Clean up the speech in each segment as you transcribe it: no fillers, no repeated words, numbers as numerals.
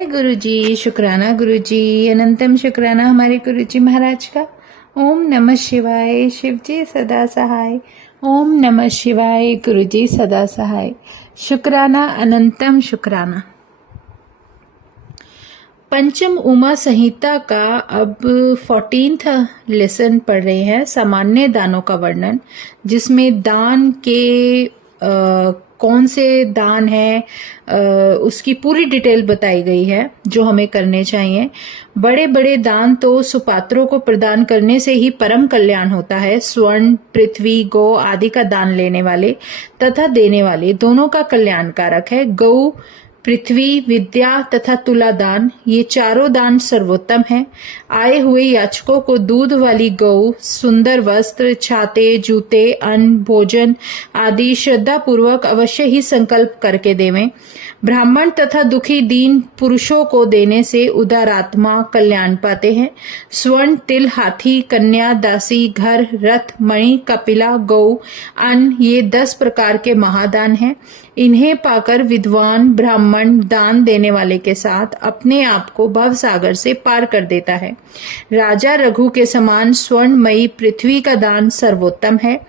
गुरु जी, शुक्राना गुरु जी, अनंतम शुक्राना हमारे गुरु जी महाराज का। ओम नमः शिवाय। शिव जी सदा सहाय। ओम नमः शिवाय। गुरु जी सदा सहाय। शुक्राना अनंतम शुक्राना। पंचम उमा संहिता का अब 14th लेसन पढ़ रहे हैं, सामान्य दानों का वर्णन, जिसमें दान के कौन से दान है उसकी पूरी डिटेल बताई गई है जो हमें करने चाहिए। बड़े बड़े दान तो सुपात्रों को प्रदान करने से ही परम कल्याण होता है। स्वर्ण, पृथ्वी, गौ आदि का दान लेने वाले तथा देने वाले दोनों का कल्याण कारक है। गौ, पृथ्वी, विद्या तथा तुला दान, ये चारों दान सर्वोत्तम है। आए हुए याचकों को दूध वाली गौ, सुंदर वस्त्र, छाते, जूते, अन्न, भोजन आदि श्रद्धा पूर्वक अवश्य ही संकल्प करके देवें। ब्राह्मण तथा दुखी दीन पुरुषों को देने से उदारात्मा कल्याण पाते हैं। स्वर्ण, तिल, हाथी, कन्या, दासी, घर, रथ, मणि, कपिला, गौ, अन्न, ये 10 प्रकार के महादान हैं। इन्हें पाकर विद्वान ब्राह्मण दान देने वाले के साथ अपने आप को भवसागर से पार कर देता है। राजा रघु के समान स्वर्णमयी पृथ्वी का दान सर्वोत्तम है।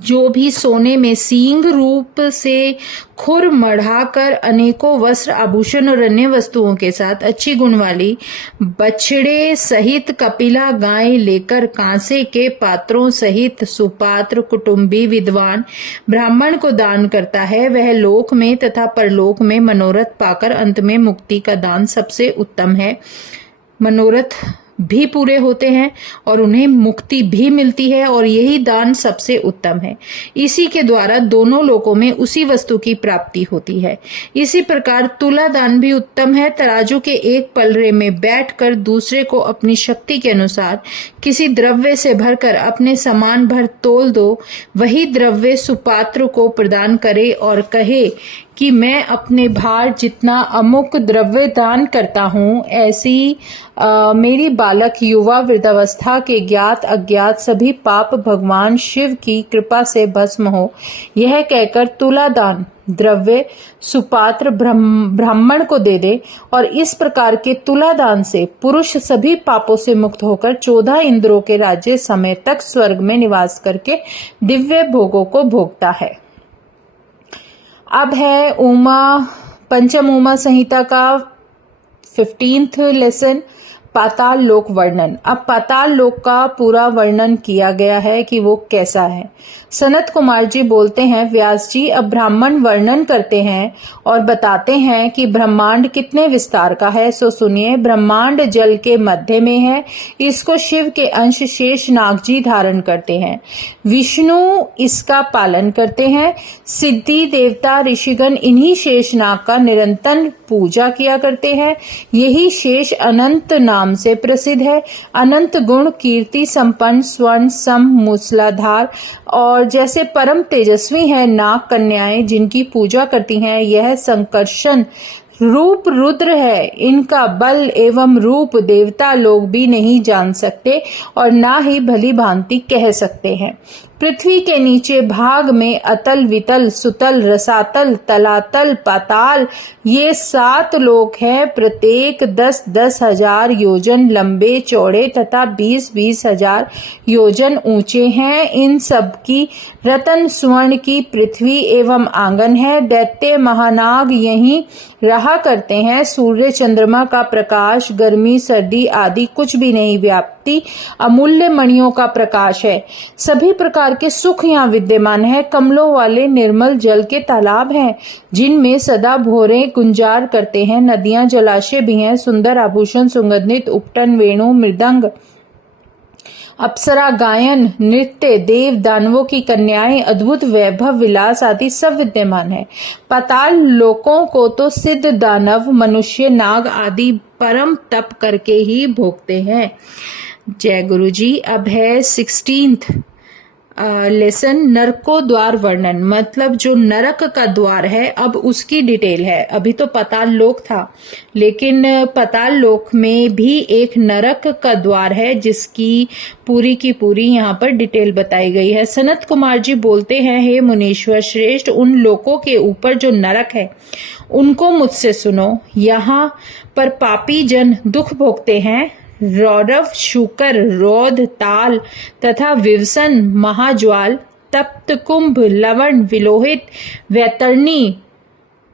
जो भी सोने में सींग रूप से खुर मढ़ाकर अनेकों वस्त्र, आभूषण और अन्य वस्तुओं के साथ अच्छी गुण वाली बछड़े सहित कपिला गाय लेकर कांसे के पात्रों सहित सुपात्र कुटुंबी विद्वान ब्राह्मण को दान करता है, वह लोक में तथा परलोक में मनोरथ पाकर अंत में मुक्ति का दान सबसे उत्तम है। मनोरथ भी पूरे होते हैं और उन्हें मुक्ति भी मिलती है, और यही दान सबसे उत्तम है। इसी के द्वारा दोनों लोकों में उसी वस्तु की प्राप्ति होती है। इसी प्रकार तुला दान भी उत्तम है। तराजू के एक पलड़े में बैठकर दूसरे को अपनी शक्ति के अनुसार किसी द्रव्य से भरकर अपने समान भर तोल दो। वही द्रव्य सुपात्र को प्रदान करे और कहे कि मैं अपने भार जितना अमुक द्रव्य दान करता हूँ, ऐसी मेरी बालक, युवा, वृद्धावस्था के ज्ञात अज्ञात सभी पाप भगवान शिव की कृपा से भस्म हो। यह कहकर तुला दान द्रव्य सुपात्र ब्राह्मण को दे दे, और इस प्रकार के तुला दान से पुरुष सभी पापों से मुक्त होकर 14 इंद्रों के राज्य समय तक स्वर्ग में निवास करके दिव्य भोगों को भोगता है। अब है पंचम उमा संहिता का 15th लेसन, पाताल लोक वर्णन। अब पाताल लोक का पूरा वर्णन किया गया है कि वो कैसा है। सनत कुमार जी बोलते हैं, व्यास जी अब ब्राह्मण वर्णन करते हैं और बताते हैं कि ब्रह्मांड कितने विस्तार का है। सो सुनिए। ब्रह्मांड जल के मध्य में है। इसको शिव के अंश शेष नाग जी धारण करते हैं। विष्णु इसका पालन करते हैं। सिद्धि देवता ऋषिगण इन्हीं शेष नाग का निरंतर पूजा किया करते हैं। यही शेष अनंत नाम से प्रसिद्ध है। अनंत गुण, कीर्ति संपन्न, स्वर्ण सम, मूसलाधार और जैसे परम तेजस्वी हैं नाग कन्याएं जिनकी पूजा करती हैं। यह संकर्षण रूप रुद्र है। इनका बल एवं रूप देवता लोग भी नहीं जान सकते और ना ही भली भांति कह सकते हैं। पृथ्वी के नीचे भाग में अतल, वितल, सुतल, रसातल, तलातल, पाताल, ये 7 लोक हैं। प्रत्येक 10-10 हजार योजन लंबे चौड़े तथा 20-20 हजार योजन ऊंचे हैं। इन सब की रतन स्वर्ण की पृथ्वी एवं आंगन है। दैत्य महानाग यहीं रहा करते हैं। सूर्य चंद्रमा का प्रकाश, गर्मी सर्दी आदि कुछ भी नहीं व्याप्ति अमूल्य मणियों का प्रकाश है। सभी प्रकार के सुख यहाँ विद्यमान है। कमलों वाले निर्मल जल के तालाब हैं जिनमें सदा भोरे गुंजार करते हैं। नदियां, जलाशय भी हैं। सुंदर आभूषण, सुगंधित उपटन, वेणु, मृदंग, अप्सरा, गायन, नृत्य, देव दानवों की कन्याएं, अद्भुत वैभव, विलास आदि सब विद्यमान है। पाताल लोकों को तो सिद्ध दानव, मनुष्य, नाग आदि परम तप करके ही भोगते हैं। जय गुरु जी। अब है 16th लेसन, नरको द्वार वर्णन। मतलब जो नरक का द्वार है अब उसकी डिटेल है। अभी तो पाताल लोक था, लेकिन पाताल लोक में भी एक नरक का द्वार है जिसकी पूरी की पूरी यहाँ पर डिटेल बताई गई है। सनत कुमार जी बोलते हैं, हे मुनीश्वर श्रेष्ठ, उन लोकों के ऊपर जो नरक है उनको मुझसे सुनो। यहाँ पर पापी जन दुख भोगते हैं। रौरव, शूकर, रौद, ताल तथा विवसन, महाज्वाल, तप्त कुंभ, लवण, विलोहित, वैतरणी,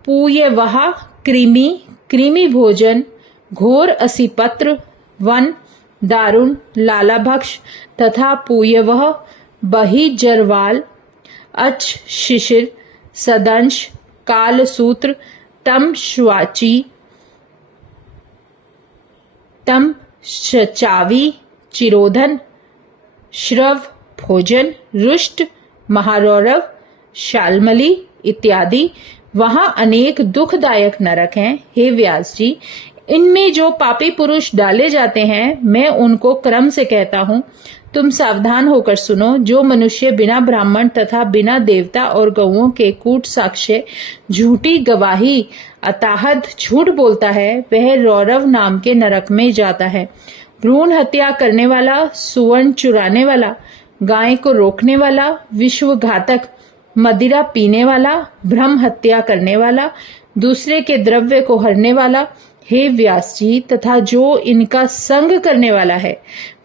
पूयवहा, कृमि, कृमि भोजन, घोर असिपत्र, वन, दारुण, लालाभक्ष तथा पूयवह, बहिजरवाल, अच, शिशिर, सदंश, कालसूत्र, तम श्वाची, तम चावी, चिरोधन, श्रव, भोजन, रुष्ट, महारौरव, शालमली इत्यादि। वहां अनेक दुखदायक नरक हैं। हे व्यास जी, इनमें जो पापी पुरुष डाले जाते हैं मैं उनको क्रम से कहता हूँ। तुम सावधान होकर सुनो। जो मनुष्य बिना ब्राह्मण तथा बिना देवता और गौओं के कूट साक्ष्य, झूठी गवाही, अताहद झूठ बोलता है, वह रौरव नाम के नरक में जाता है। भ्रूण हत्या करने वाला, सुवर्ण चुराने वाला, गाय को रोकने वाला, विश्वघातक, मदिरा पीने वाला, ब्रह्म हत्या करने वाला, दूसरे के द्रव्य को हरने वाला, हे व्यास जी, तथा जो इनका संग करने वाला है,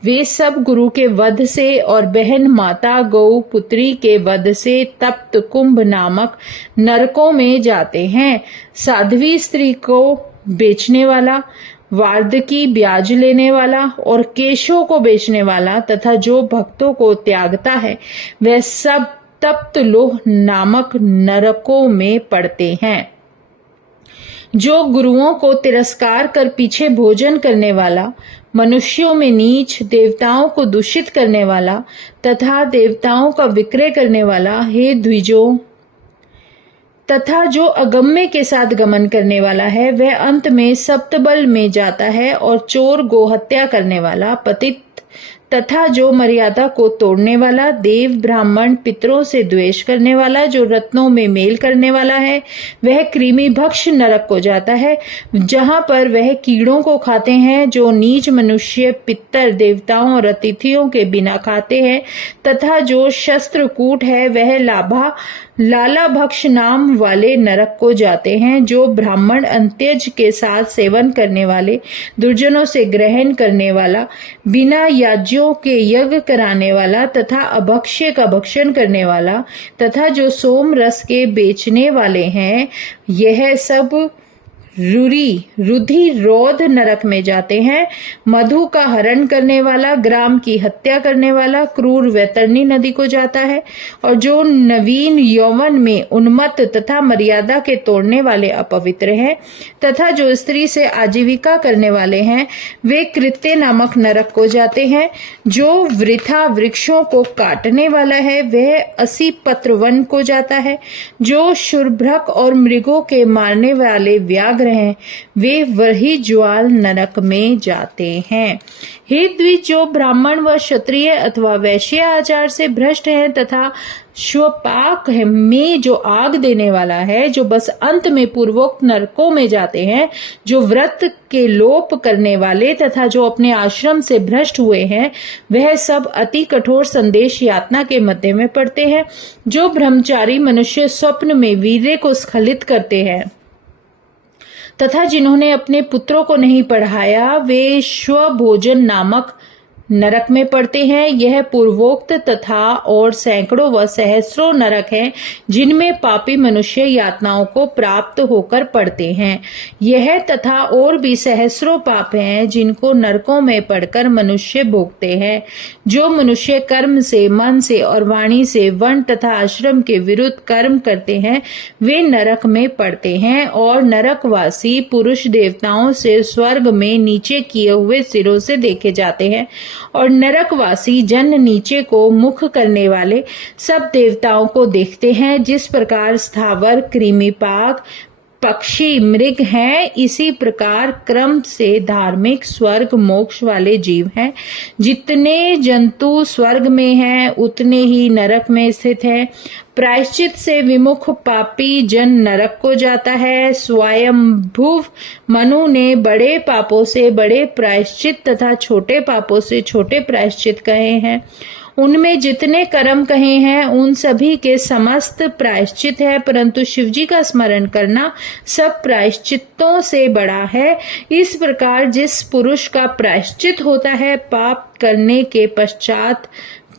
वे सब गुरु के वध से और बहन, माता, गौ, पुत्री के वध से तप्त कुंभ नामक नरकों में जाते हैं। साध्वी स्त्री को बेचने वाला, वार्धकी ब्याज लेने वाला और केशों को बेचने वाला तथा जो भक्तों को त्यागता है, वह सब तप्त लोह नामक नरकों में पड़ते हैं। जो गुरुओं को तिरस्कार कर पीछे भोजन करने वाला, मनुष्यों में नीच, देवताओं को दूषित करने वाला तथा देवताओं का विक्रय करने वाला, हे द्विजों, तथा जो अगम्य के साथ गमन करने वाला है, वह अंत में सप्तबल में जाता है। और चोर, गोहत्या करने वाला, पतित तथा जो मर्यादा को तोड़ने वाला, देव, ब्राह्मण, पितरों से द्वेष करने वाला, जो रत्नों में मेल करने वाला है, वह कृमि भक्ष नरक को जाता है, जहां पर वह कीड़ों को खाते हैं। जो नीच मनुष्य पितर, देवताओं और अतिथियों के बिना खाते हैं तथा जो शस्त्रकूट है, वह लाला भक्ष नाम वाले नरक को जाते हैं। जो ब्राह्मण अंत्यज के साथ सेवन करने वाले, दुर्जनों से ग्रहण करने वाला, बिना याज्यों के यज्ञ कराने वाला तथा अभक्ष्य का भक्षण करने वाला तथा जो सोम रस के बेचने वाले हैं, यह सब रुधि रोध नरक में जाते हैं। मधु का हरण करने वाला, ग्राम की हत्या करने वाला, क्रूर वैतरणी नदी को जाता है। और जो नवीन यौवन में उन्मत्त तथा मर्यादा के तोड़ने वाले अपवित्र हैं तथा जो स्त्री से आजीविका करने वाले हैं, वे कृत्य नामक नरक को जाते हैं। जो वृथा वृक्षों को काटने वाला है, वह असी पत्र वन को जाता है। जो शुरभ्रक और मृगों के मारने वाले व्याघ्र हैं, वे वही ज्वाल नरक में जाते हैं। हे द्विज, जो ब्राह्मण व क्षत्रिय अथवा वैश्य आचार से भ्रष्ट हैं तथा स्वपाक में जो आग देने वाला है, जो बस अंत में पूर्वोक्त नरकों में जाते हैं। जो व्रत के लोप करने वाले तथा जो अपने आश्रम से भ्रष्ट हुए हैं, वह सब अति कठोर संदेश यातना के मध्य में पड़ते हैं। जो ब्रह्मचारी मनुष्य स्वप्न में वीर्य को स्खलित करते हैं तथा जिन्होंने अपने पुत्रों को नहीं पढ़ाया, वे स्वभोजन नामक नरक में पड़ते हैं। यह पूर्वोक्त तथा और सैकड़ों व सहस्रों नरक हैं, जिनमें पापी मनुष्य यातनाओं को प्राप्त होकर पड़ते हैं। यह तथा और भी सहस्रों पाप हैं, जिनको नरकों में पड़कर मनुष्य भोगते हैं। जो मनुष्य कर्म से, मन से और वाणी से वर्ण तथा आश्रम के विरुद्ध कर्म करते हैं, वे नरक में पड़ते हैं। और नरकवासी पुरुष देवताओं से स्वर्ग में नीचे किए हुए सिरों से देखे जाते हैं। और नरकवासी जन नीचे को मुख करने वाले सब देवताओं को देखते हैं। जिस प्रकार स्थावर, कृमिपाक, पक्षी, मृग हैं, इसी प्रकार क्रम से धार्मिक, स्वर्ग, मोक्ष वाले जीव हैं। जितने जंतु स्वर्ग में हैं, उतने ही नरक में स्थित हैं। प्रायश्चित से विमुख पापी जन नरक को जाता है। स्वयंभुव मनु ने बड़े पापों से बड़े प्रायश्चित तथा छोटे पापों से छोटे प्रायश्चित कहे हैं। उनमें जितने कर्म कहे हैं उन सभी के समस्त प्रायश्चित है, परंतु शिवजी का स्मरण करना सब प्रायश्चितों से बड़ा है। इस प्रकार जिस पुरुष का प्रायश्चित होता है पाप करने के पश्चात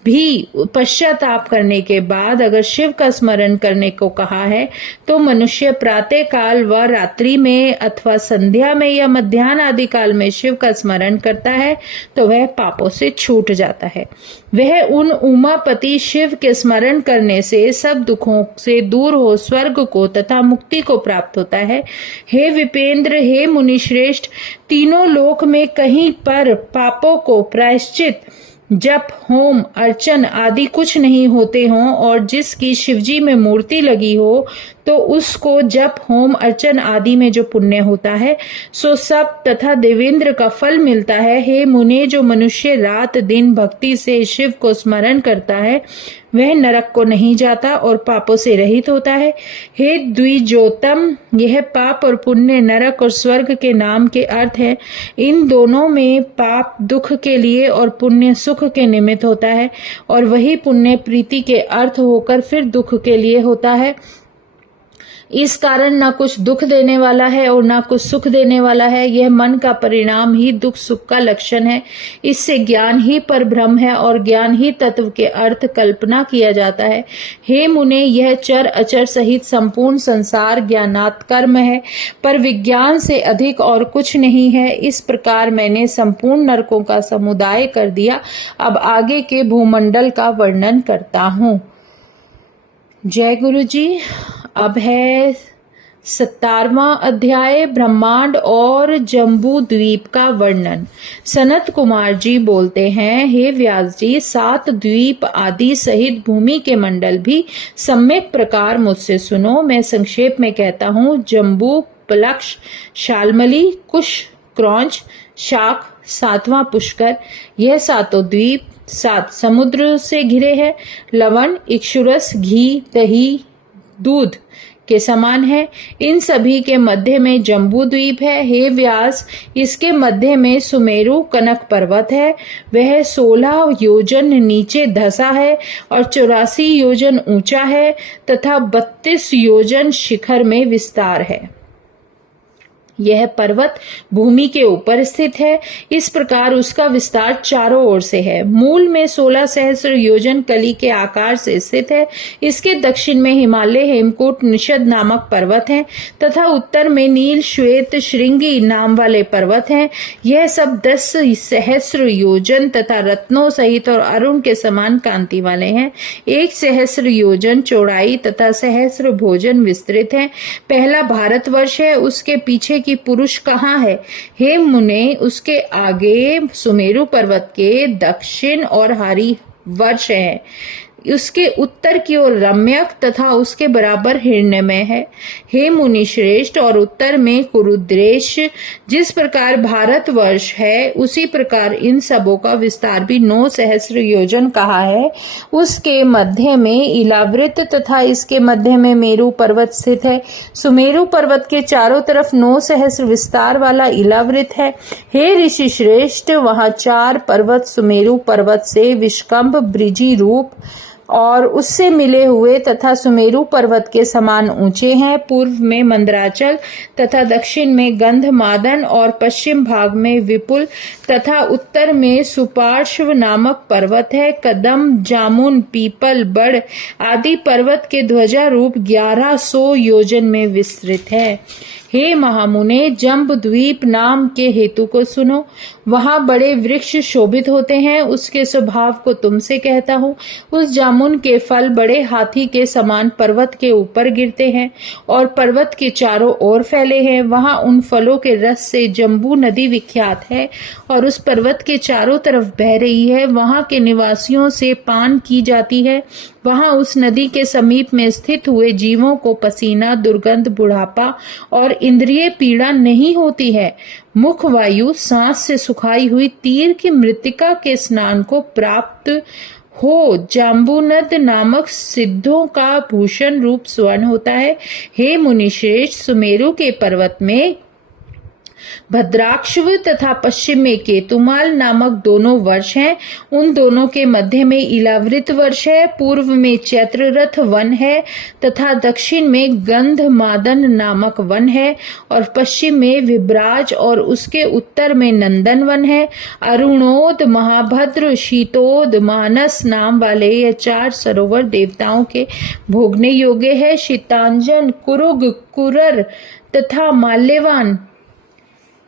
भी पश्चाताप करने के बाद अगर शिव का स्मरण करने को कहा है तो मनुष्य प्रातः काल व रात्रि में अथवा संध्या में या मध्याह्न आदि काल में शिव का स्मरण करता है तो वह पापों से छूट जाता है। वह उन उमापति शिव के स्मरण करने से सब दुखों से दूर हो स्वर्ग को तथा मुक्ति को प्राप्त होता है। हे विपेंद्र, हे मुनिश्रेष्ठ, तीनों लोक में कहीं पर पापों को प्रायश्चित जप होम अर्चन आदि कुछ नहीं होते हों और जिसकी शिवजी में मूर्ति लगी हो तो उसको जप होम अर्चन आदि में जो पुण्य होता है सो सब तथा देवेंद्र का फल मिलता है। हे मुने, जो मनुष्य रात दिन भक्ति से शिव को स्मरण करता है वह नरक को नहीं जाता और पापों से रहित होता है। हे द्विजोतम, यह पाप और पुण्य नरक और स्वर्ग के नाम के अर्थ है। इन दोनों में पाप दुख के लिए और पुण्य सुख के निमित्त होता है और वही पुण्य प्रीति के अर्थ होकर फिर दुख के लिए होता है। इस कारण ना कुछ दुख देने वाला है और ना कुछ सुख देने वाला है। यह मन का परिणाम ही दुख सुख का लक्षण है। इससे ज्ञान ही परब्रह्म है और ज्ञान ही तत्व के अर्थ कल्पना किया जाता है। हे मुने, यह चर अचर सहित संपूर्ण संसार ज्ञानात् कर्म है, पर विज्ञान से अधिक और कुछ नहीं है। इस प्रकार मैंने संपूर्ण नरकों का समुदाय कर दिया। अब आगे के भूमंडल का वर्णन करता हूँ। जय गुरु जी। अब है 17वां अध्याय, ब्रह्मांड और जम्बू द्वीप का वर्णन। सनत कुमार जी बोलते हैं, हे व्यास जी, 7 द्वीप आदि सहित भूमि के मंडल भी सम्यक प्रकार मुझसे सुनो। मैं संक्षेप में कहता हूँ। जम्बू, पलक्ष, शालमली, कुश, क्रौंच, शाक, 7वां पुष्कर, यह 7 द्वीप 7 समुद्र से घिरे हैं। लवण, इक्षुरस, घी, दही, दूध के समान है। इन सभी के मध्य में जम्बू द्वीप है। हे व्यास, इसके मध्य में सुमेरु कनक पर्वत है। वह 16 योजन नीचे धसा है और 84 योजन ऊंचा है तथा 32 योजन शिखर में विस्तार है। यह पर्वत भूमि के ऊपर स्थित है। इस प्रकार उसका विस्तार चारों ओर से है। मूल में 16 सहस्र योजन कली के आकार से स्थित है। इसके दक्षिण में हिमालय, हेमकूट, निषद नामक पर्वत हैं तथा उत्तर में नील, श्वेत, श्रृंगी नाम वाले पर्वत हैं। यह सब 10 सहस्र योजन तथा रत्नों सहित और अरुण के समान कांति वाले हैं। 1 सहस्र योजन चौड़ाई तथा सहस्र भोजन विस्तृत है। पहला भारतवर्ष है। उसके पीछे कि पुरुष कहाँ है? हे मुने, उसके आगे सुमेरु पर्वत के दक्षिण और हरि वर्ष है। उसके उत्तर की ओर रम्यक तथा उसके बराबर हिरण्यमय है। हे मुनि श्रेष्ठ, और उत्तर में कुरुद्रेश। जिस प्रकार भारतवर्ष है उसी प्रकार इन सबों का विस्तार भी 9 सहस्र योजन कहा है। उसके मध्य में इलावृत तथा इसके मध्य में मेरु पर्वत स्थित है। सुमेरु पर्वत के चारों तरफ 9 सहस्र विस्तार वाला इलावृत है। हे ऋषि श्रेष्ठ, वहां 4 पर्वत सुमेरु पर्वत से विष्कंभ ब्रिजी रूप और उससे मिले हुए तथा सुमेरु पर्वत के समान ऊंचे हैं। पूर्व में मंदराचल तथा दक्षिण में गंधमादन और पश्चिम भाग में विपुल तथा उत्तर में सुपार्श्व नामक पर्वत है। कदम, जामुन, पीपल, बड़ आदि पर्वत के ध्वजा रूप 1100 योजन में विस्तृत है। हे महामुने, जम्बू द्वीप नाम के हेतु को सुनो। वहां बड़े वृक्ष शोभित होते हैं। उसके स्वभाव को तुमसे कहता हूँ। उस जामुन के फल बड़े हाथी के समान पर्वत के ऊपर गिरते हैं और पर्वत के चारों ओर फैले हैं। वहां उन फलों के रस से जम्बू नदी विख्यात है और उस पर्वत के चारों तरफ बह रही है। वहां के निवासियों से पान की जाती है। वहां उस नदी के समीप में स्थित हुए जीवों को पसीना, दुर्गंध, बुढ़ापा और इंद्रिय पीड़ा नहीं होती है। मुख वायु सांस से सुखाई हुई तीर की मृतिका के स्नान को प्राप्त हो। जाम्बूनद नामक सिद्धों का भूषण रूप स्वर्ण होता है। हे मुनिश्रेष्ठ, सुमेरु के पर्वत में भद्राक्ष तथा पश्चिम में केतुमाल नामक दोनों वर्ष हैं। उन दोनों के मध्य में इलावृत वर्ष है। पूर्व में चैत्ररथ वन है तथा दक्षिण में गंधमादन नामक वन है और पश्चिम में विभ्राज और उसके उत्तर में नंदन वन है। अरुणोद, महाभद्र, शीतोद, मानस नाम वाले ये 4 सरोवर देवताओं के भोगने योग्य है। शीतांजन, कुरुग, कुरर तथा माल्यवान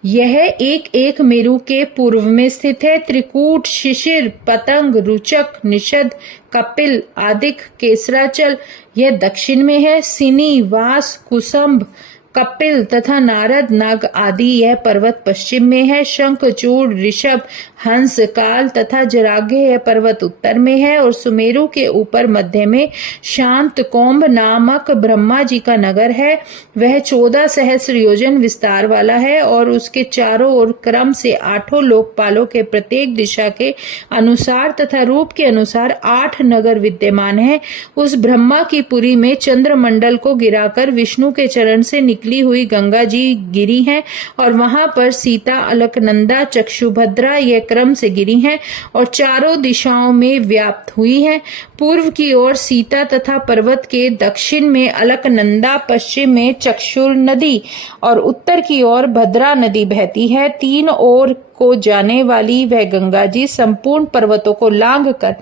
यह एक एक मेरु के पूर्व में स्थित है। त्रिकूट, शिशिर, पतंग, रुचक, निषद, कपिल, आदिक, केसराचल यह दक्षिण में है। सिनी, वास, कुसुम्भ, कपिल तथा नारद नाग आदि यह पर्वत पश्चिम में है। शंखचूड़, ऋषभ, हंस, काल तथा जराग्य यह पर्वत उत्तर में है और सुमेरु के ऊपर मध्य में शांत कौम्भ नामक ब्रह्मा जी का नगर है। वह 14 सहस्र योजन विस्तार वाला है और उसके चारों ओर क्रम से 8 लोकपालों के प्रत्येक दिशा के अनुसार तथा रूप के अनुसार 8 नगर विद्यमान है। उस ब्रह्मा की पुरी में चंद्रमंडल को गिराकर विष्णु के चरण से निकली हुई गंगा जी गिरी हैं और वहां पर सीता, अलकनंदा, चक्षुभद्रा यह क्रम से गिरी हैं और चारों दिशाओं में व्याप्त हुई हैं। पूर्व की ओर सीता तथा पर्वत के दक्षिण में अलकनंदा, पश्चिम में चक्षुर नदी और उत्तर की ओर भद्रा नदी बहती है। 3 ओर को जाने वाली वह गंगा जी संपूर्ण पर्वतों को लांघ कर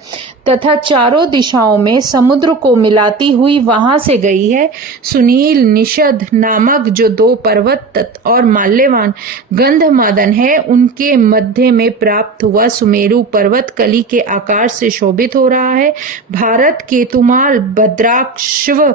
तथा चारों दिशाओं में समुद्र को मिलाती हुई वहां से गई है। सुनील, निषद नामक जो 2 पर्वत और माल्यवान गंधमादन है उनके मध्य में प्राप्त हुआ सुमेरु पर्वत कली के आकार से शोभित हो रहा है। भारत, केतुमाल, भद्राक्ष्व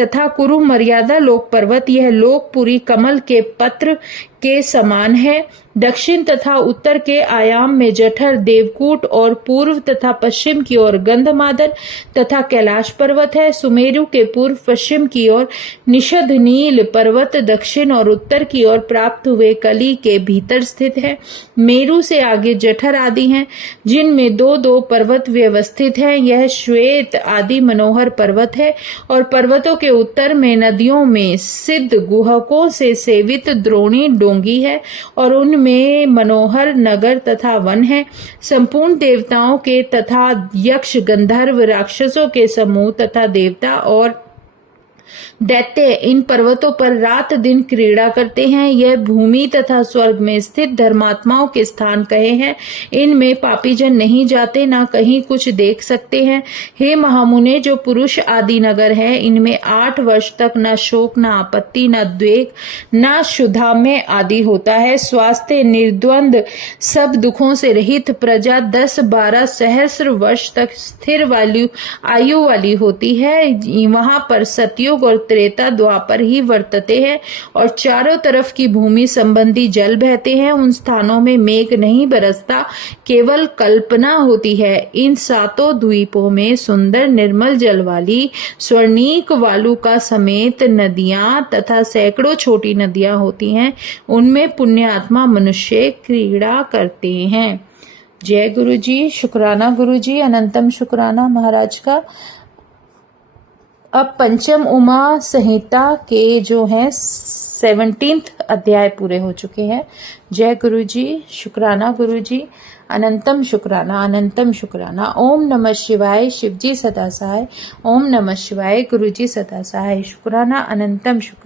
तथा कुरु मर्यादा लोक पर्वत यह लोकपुरी कमल के पत्र के समान है। दक्षिण तथा उत्तर के आयाम में जठर, देवकूट और पूर्व तथा पश्चिम की ओर गंधमादन तथा कैलाश पर्वत है। सुमेरु के पूर्व पश्चिम की ओर निषद नील पर्वत, दक्षिण और उत्तर की ओर प्राप्त हुए कली के भीतर स्थित है। मेरु से आगे जठर आदि हैं जिनमें 2-2 पर्वत व्यवस्थित हैं। यह श्वेत आदि मनोहर पर्वत है और पर्वतों के उत्तर में नदियों में सिद्ध गुहकों से सेवित द्रोणी डोंगी है और उनमें मनोहर नगर तथा वन है। संपूर्ण देवताओं के तथा यक्ष, गंधर्व, राक्षसों के समूह तथा देवता और दैत्य इन पर्वतों पर रात दिन क्रीड़ा करते हैं। यह भूमि तथा स्वर्ग में स्थित धर्मात्माओं के स्थान कहे हैं। इनमें पापीजन नहीं जाते, ना कहीं कुछ देख सकते हैं। हे महामुने, जो पुरुष आदि नगर है इनमें 8 वर्ष तक न शोक, न आपत्ति, न द्वेग, न क्षुधामय आदि होता है। स्वास्थ्य, निर्द्वंद, सब दुखों से रहित प्रजा 10-12 सहस्र वर्ष तक स्थिर आयु वाली होती है। वहां पर सतयुग और त्रेता द्वापर ही वर्तते हैं और चारों तरफ की भूमि संबंधी जल बहते हैं। उन स्थानों में मेघ नहीं बरसता, केवल कल्पना होती है। इन 7 द्वीपों में सुंदर निर्मल जल वाली स्वर्णिक वालुका समेत नदियां तथा सैकड़ों छोटी नदियां होती हैं। उनमें पुण्यात्मा मनुष्य क्रीड़ा करते हैं। जय गुरु जी, शुक्राना गुरु जी, अनंतम शुक्राना महाराज का। अब पंचम उमा संहिता के जो है 17th अध्याय पूरे हो चुके हैं। जय गुरु जी, शुक्राना गुरु जी, अनंतम शुक्राना, अनंतम शुक्राना। ओम नमः शिवाय, शिव जी सदा सहाय। ओम नमः शिवाय, गुरु जी सदा सहाय। शुक्राना, अनंतम शुक्राना।